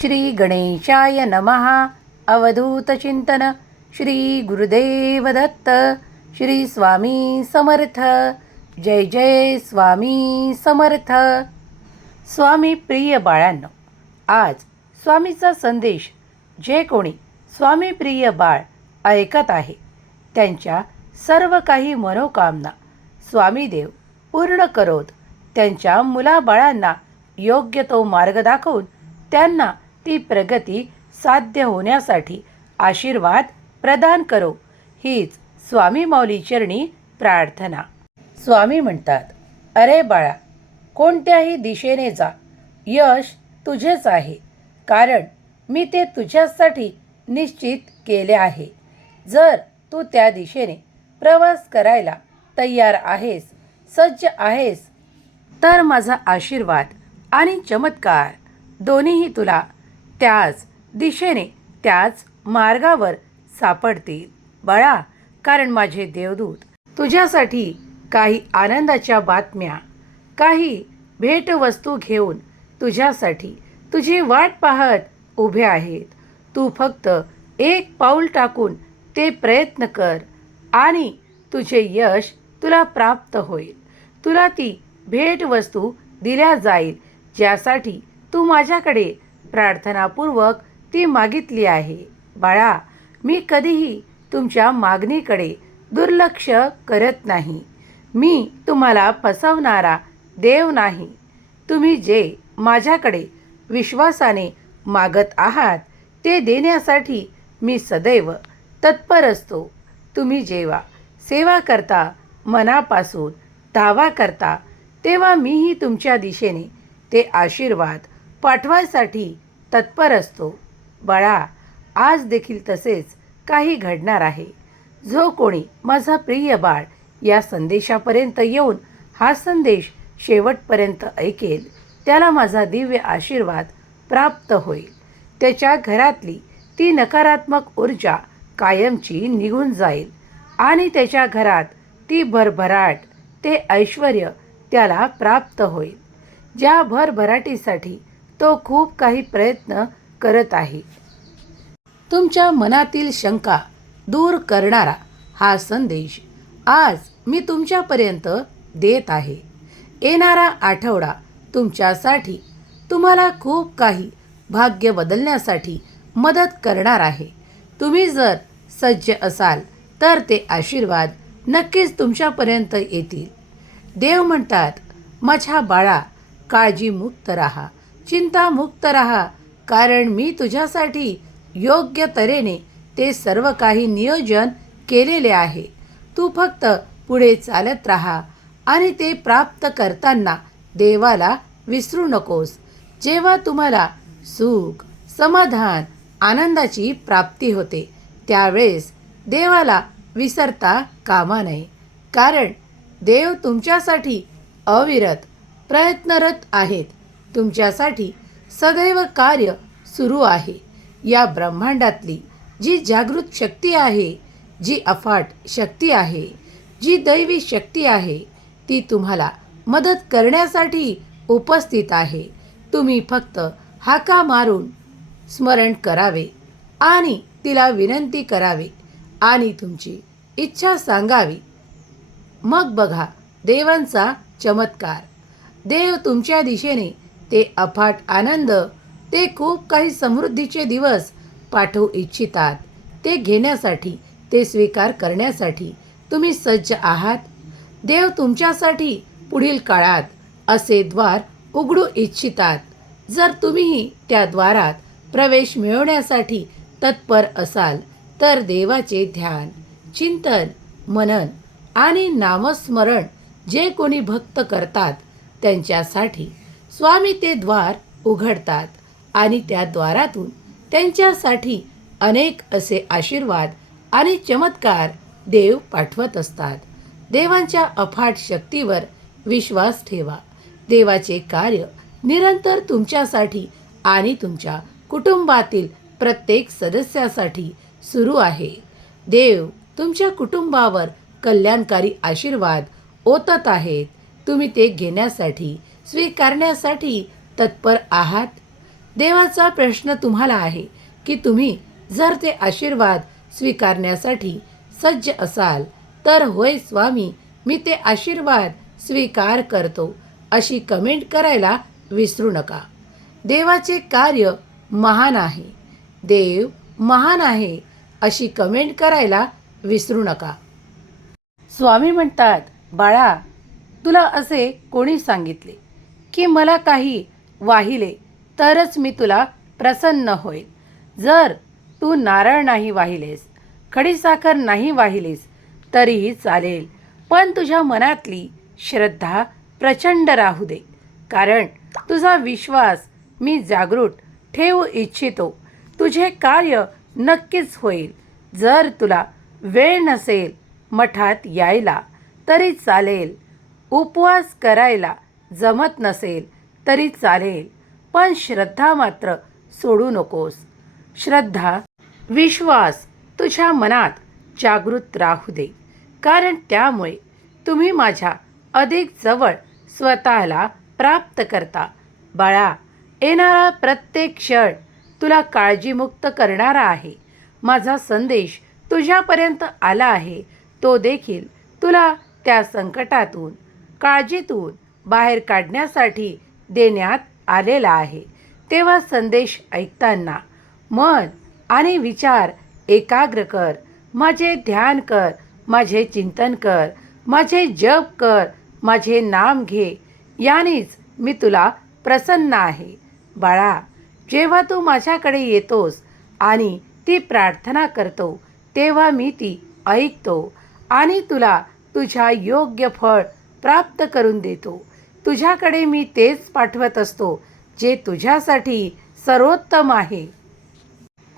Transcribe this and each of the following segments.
श्री गणेशाय नमः अवधूतचिंतन श्री गुरुदेव दत्त। श्री स्वामी समर्थ। जय जय स्वामी समर्थ। स्वामी प्रिय बाळांनो आज स्वामीचा संदेश जे कोणी स्वामी प्रिय बाळ ऐकत आहे त्यांच्या सर्व काही मनोकामना स्वामीदेव पूर्ण करोत त्यांच्या मुलाबाळांना योग्य तो मार्ग दाखवून त्यांना ती प्रगती साध्य होण्यासाठी आशीर्वाद प्रदान करो. हीच स्वामी माऊली चरणी प्रार्थना. स्वामी म्हणतात अरे बाळा कोणत्याही दिशेने जा. यश तुझेच आहे. कारण मी ते तुझ्यासाठी निश्चित केले आहे. जर तू त्या दिशेने प्रवास करायला तयार आहेस सज्ज आहेस तर माझा आशीर्वाद आणि चमत्कार दोन्हीही तुला त्याच दिशेने त्याच मार्गावर सापडतील. बाळा कारण माझे देवदूत तुझ्यासाठी काही आनंदाच्या बातम्या काही भेटवस्तू घेऊन तुझ्यासाठी तुझी वाट पाहत उभे आहेत. तू फक्त एक पाऊल टाकून ते प्रयत्न कर आणि तुझे यश तुला प्राप्त होईल. तुला ती भेटवस्तू दिल्या जाईल ज्यासाठी तू माझ्याकडे प्रार्थनापूर्वक ती मागितली आहे. बाळा मी कधीही तुमच्या मागणीकडे दुर्लक्ष करत नाही. मी तुम्हाला फसवणारा देव नाही. तुम्ही जे माझ्याकडे विश्वासाने मागत आहात ते देण्यासाठी मी सदैव तत्पर असतो. तुम्ही जेव्हा सेवा करता मनापासून दावा करता तेव्हा मीही तुमच्या दिशेने ते आशीर्वाद पाठवायसाठी तत्पर असतो. बाळा आज देखील तसेच काही घडणार आहे. जो कोणी माझा प्रिय बाळ या संदेशापर्यंत येऊन हा संदेश शेवटपर्यंत ऐकेल त्याला माझा दिव्य आशीर्वाद प्राप्त होईल. त्याच्या घरातली ती नकारात्मक ऊर्जा कायमची निघून जाईल आणि त्याच्या घरात ती भरभराट ते ऐश्वर त्याला प्राप्त होईल. ज्या भरभराटीसाठी तो खूप काही प्रयत्न करत आहे. तुमच्या मनातील शंका दूर करणारा हा संदेश आज मी तुमच्यापर्यंत देत आहे. येणारा आठवडा तुमच्यासाठी तुम्हाला खूप काही भाग्य बदलण्यासाठी मदत करणार आहे. तुम्ही जर सज्ज असाल तर ते आशीर्वाद नक्कीच तुमच्यापर्यंत येतील. देव म्हणतात माझ्या बाळा काळजीमुक्त राहा. चिंतामुक्त राहा कारण मी तुझ्यासाठी योग्य तऱ्हेने ते सर्व काही नियोजन केलेले आहे. तू फक्त पुढे चालत राहा आणि ते प्राप्त करताना देवाला विसरू नकोस. जेव्हा तुम्हाला सुख समाधान आनंदाची प्राप्ती होते त्यावेळेस देवाला विसरता कामा नये. कारण देव तुमच्यासाठी अविरत प्रयत्नरत आहेत. तुमच्यासाठी सदैव कार्य सुरू आहे. या ब्रह्मांडातली जी जागृत शक्ती आहे जी अफाट शक्ती आहे जी दैवी शक्ती आहे ती तुम्हाला मदत करण्यासाठी उपस्थित आहे. तुम्ही फक्त हाका मारून स्मरण करावे आणि तिला विनंती करावे आणि तुमची इच्छा सांगावी. मग बघा देवांचा चमत्कार. देव तुमच्या दिशेने ते अफाट आनंद ते खूप काही समृद्धीचे दिवस पाठवू इच्छितात. ते घेण्यासाठी ते स्वीकार करण्यासाठी तुम्ही सज्ज आहात. देव तुमच्यासाठी पुढील काळात असे द्वार उघडू इच्छितात. जर तुम्हीही त्या द्वारात प्रवेश मिळवण्यासाठी तत्पर असाल तर देवाचे ध्यान चिंतन मनन आणि नामस्मरण जे कोणी भक्त करतात त्यांच्यासाठी स्वामी ते द्वार उघडतात आणि त्या द्वारातून त्यांच्यासाठी अनेक असे आशीर्वाद आणि चमत्कार देव पाठवत असतात. देवांच्या अफाट शक्तीवर विश्वास ठेवा. देवाचे कार्य निरंतर तुमच्यासाठी आणि तुमच्या कुटुंबातील प्रत्येक सदस्यासाठी सुरू आहे. देव तुमच्या कुटुंबावर कल्याणकारी आशीर्वाद ओतत आहेत. तुम्ही ते घेण्यासाठी स्वीकारण्यासाठी तत्पर आहात? देवाचा प्रश्न तुम्हाला आहे की तुम्ही जर ते आशीर्वाद स्वीकारण्यासाठी सज्ज असाल तर होय स्वामी मी ते आशीर्वाद स्वीकार करतो अशी कमेंट करायला विसरू नका. देवाचे कार्य महान आहे. देव महान आहे अशी कमेंट करायला विसरू नका. स्वामी म्हणतात बाळा तुला असे कोणी सांगितले? की मला काही वाहिले तरच मी तुला प्रसन्न होईल. जर तू नारळ नाही वाहिलेस खडीसाखर नाही वाहिलीस तरीही चालेल. पण तुझ्या मनातली श्रद्धा प्रचंड राहू दे. कारण तुझा विश्वास मी जागृत ठेवू इच्छितो. तुझे कार्य नक्कीच होईल. जर तुला वेळ नसेल मठात यायला तरी चालेल. उपवास करायला जमत नसेल तरी चालेल पण श्रद्धा मात्र सोडू नकोस. श्रद्धा विश्वास तुझ्या मनात जागृत राहू दे कारण त्यामुळे तुम्ही माझ्या अधिक जवळ स्वतःला प्राप्त करता. बाळा येणारा प्रत्येक क्षण तुला काळजीमुक्त करणारा आहे. माझा संदेश तुझ्यापर्यंत आला आहे तो देखील तुला त्या संकटातून काळजीतून बाहेर काढण्यासाठी देण्यात आलेला आहे. तेव्हा संदेश ऐकताना मन आणि विचार एकाग्र कर. माझे ध्यान कर. माझे चिंतन कर. माझे जप कर. माझे नाम घे. यानेच मी तुला प्रसन्न आहे. बाळा जेव्हा तू माझ्याकडे येतोस आणि ती प्रार्थना करतो तेव्हा मी ती ऐकतो आणि तुला तुझ्या योग्य फळ प्राप्त करून देतो. तुझ्याकडे मी तेच पाठवत असतो जे तुझ्यासाठी सर्वोत्तम आहे.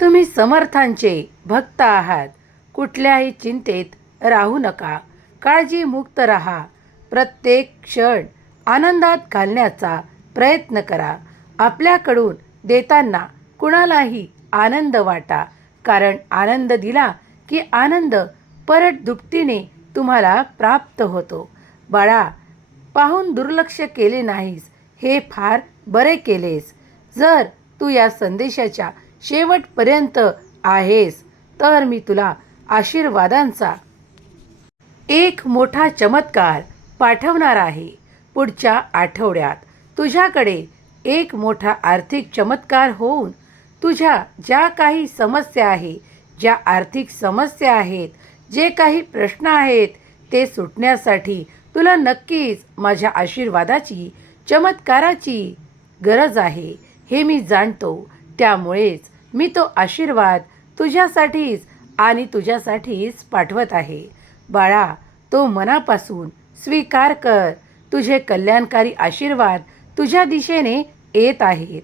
तुम्ही समर्थांचे भक्त आहात. कुठल्याही चिंतेत राहू नका. काळजीमुक्त राहा. प्रत्येक क्षण आनंदात घालण्याचा प्रयत्न करा. आपल्याकडून देताना कुणालाही आनंद वाटा कारण आनंद दिला की आनंद परत दुपटीने तुम्हाला प्राप्त होतो. बाळा पाहून दुर्लक्ष केले नाहीस. हे फार बरे केलेस. जर तू या संदेशाच्या शेवटपर्यंत आहेस तर मी तुला आशीर्वादांचा एक मोठा चमत्कार पाठवणार आहे. पुढच्या आठवड्यात तुझ्याकडे एक मोठा आर्थिक चमत्कार होऊन तुझ्या ज्या काही समस्या आहे ज्या आर्थिक समस्या आहेत जे काही प्रश्न आहेत ते सुटण्यासाठी तुला नक्कीच माझ्या आशीर्वादाची चमत्काराची गरज आहे हे मी जाणतो. त्यामुळेच मी तो आशीर्वाद तुझ्यासाठीच आणि तुझ्यासाठीच पाठवत आहे. बाळा तो मनापासून स्वीकार कर. तुझे कल्याणकारी आशीर्वाद तुझ्या दिशेने येत आहेत.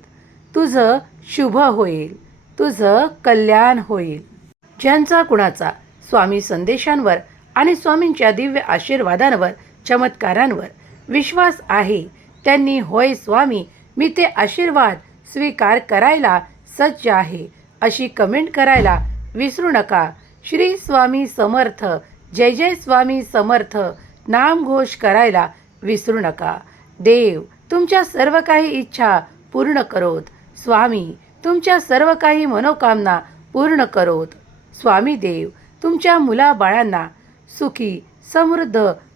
तुझं शुभ होईल. तुझं कल्याण होईल. ज्यांचा कुणाचा स्वामी संदेशांवर आणि स्वामींच्या दिव्य आशीर्वादांवर चमत्कारांवर विश्वास आहे. त्यांनी होय स्वामी मी ते आशीर्वाद स्वीकार करायला सज्ज आहे. अशी कमेंट करायला विसरू नका. श्री स्वामी समर्थ जय जय स्वामी समर्थ नामघोष करायला विसरू नका. देव तुमच्या सर्व काही इच्छा पूर्ण करोत. स्वामी तुमच्या सर्व काही मनोकामना पूर्ण करोत. स्वामी देव तुमच्या मुलाबाळांना सुखी समृद्ध